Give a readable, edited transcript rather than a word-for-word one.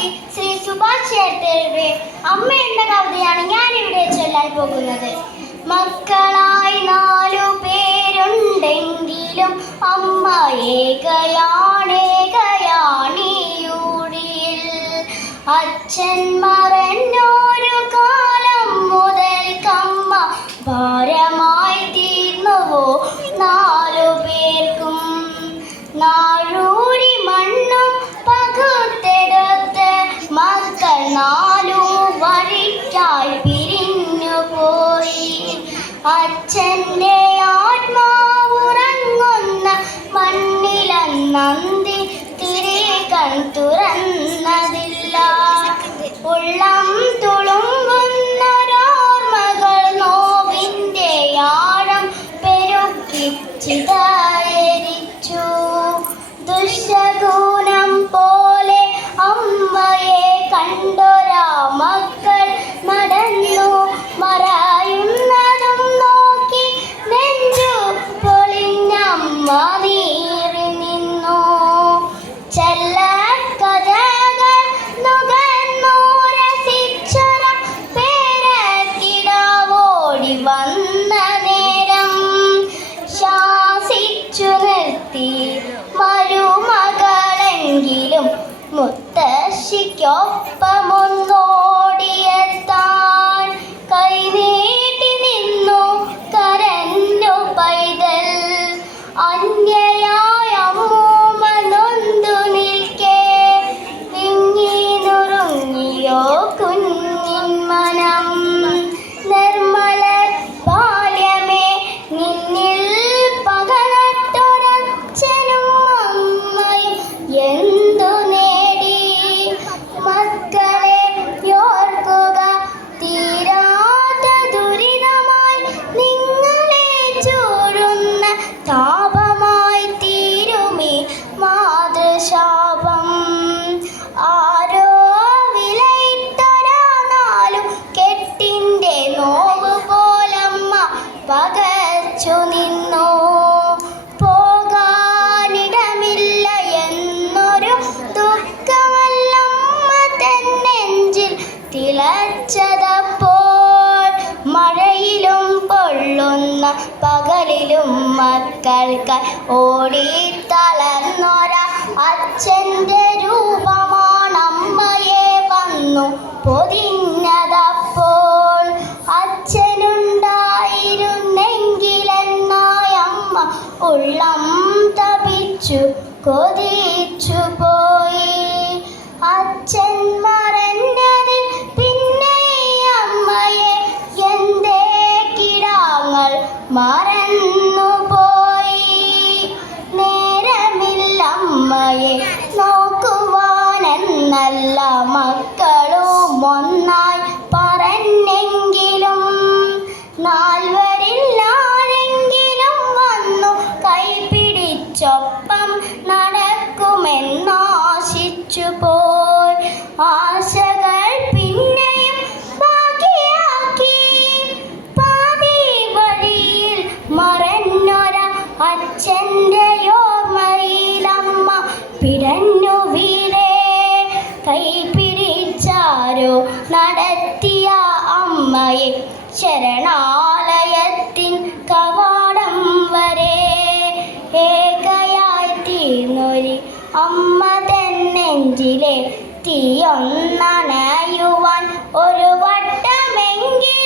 കവി ശ്രീ സുഭാഷ് ചേട്ടരുടെ അമ്മ എന്ന കവിതയാണ് ഞാൻ ഇവിടെ ചൊല്ലാൻ പോകുന്നത്. മക്കളായി 4 പേരുണ്ടെങ്കിലും അമ്മ ഏകയാണേകയാണിയൂടിയിൽ. അച്ഛൻ മറഞ്ഞൊരു കാലം മുതൽക്കമ്മ ഭാരമായി തീർന്നുവോ 4 പേർക്കും. നാഴൂരി മണ്ണും പകുത്തെടുത്ത് മക്കൾ 4 വഴിക്കായി പിരിഞ്ഞുപോയി. അച്ഛൻ്റെ ആത്മാവുറങ്ങുന്ന മണ്ണിലന്നന്തി തിരികൺ തുറന്നതില്ല. ഉള്ളം തുളുമ്പുന്നോർമ്മകൾ നോവിൻ്റെ ആഴം പെരുക്കി ചിതറിച്ചു. ദുശകുനം പോലെ അമ്മയെ കണ്ടൊരാ മക്കൾ നടന്നു മറയുന്നതും നോക്കി നെഞ്ചു പൊളിഞ്ഞമ്മ നീറി നിന്നു. ചെല്ലക്കഥകൾ നുകർന്നൂരസിച്ചൊര പേരക്കിടാവോടി വന്ന നേരം ശാസിച്ചു നിർത്തി മരുമകളെങ്കിലും മുത്തശ്ശിക്കൊപ്പമൊന്നോടിയെത്താൻ കൈനീട്ടി നിന്നു കരഞ്ഞു പൈതൽ. അന്യയായ അമ്മൂമ്മ നൊന്തു നിൽക്കെ വിങ്ങി നുറുങ്ങിയോ കുഞ്ഞിൻ മനം. നിർമ്മല ബാല്യമേ, നിന്നിൽ പകലട്ടൊരച്ഛനും അമ്മയും എന്തു നേടി. മക്കളെ ഓർക്കുക, തീരാത്ത ദുരിതമായി നിങ്ങളെ ചൂടുന്ന താപമായി തീരുമീ മാതൃശാപം. ആരോ വിലയിട്ടൊരാ 4 കെട്ടിൻ്റെ നോവ് പോലമ്മ പകച്ചു നിന്നു. പോകാനിടമില്ല എന്നൊരു ദുഃഖമല്ലമ്മ തന്നെഞ്ചിൽ തിളച്ചതപ്പോൾ. മഴയിലും പൊള്ളുന്ന പകലിലും മക്കൾക്കായി ഓടിത്തളർന്നൊര അച്ഛൻ്റെ രൂപമാണമ്മയെ വന്നു പൊതിഞ്ഞതപ്പോൾ. അച്ഛനുണ്ടായിരുന്നെങ്കിലെന്നായമ്മ ഉള്ളം തപിച്ചു കൊതിച്ചു പോയി. അച്ഛൻ മറഞ്ഞതിൽ പിന്നെ അമ്മയെ എന്തേ കിടാങ്ങൾ മറന്നുപോയി. നേരമില്ലമ്മയെ നോക്കുവാനെന്നല്ല മക്കളും ഒന്നായി പറഞ്ഞെങ്കിലും 4 ആരെങ്കിലും വന്നു കൈപിടിച്ചൊപ്പം നടക്കുമെന്നാശിച്ചു പോയി. ആശകൾ പിന്നെയും ബാക്കിയാക്കി പാതി വഴിയിൽ മറഞ്ഞൊര അച്ഛൻ്റെ ഓർമ്മയിലമ്മ പിടഞ്ഞു വീടേ. കൈപിടിച്ചാരോ നടത്തിയ അമ്മയെ ശരണാലയത്തിൻ കവാടം വരെ. ഏകയായി തീർന്നൊരു അമ്മ തന്നെഞ്ചിലെ തീയൊന്നണയുവാൻ ഒരു വട്ടമെങ്കിലും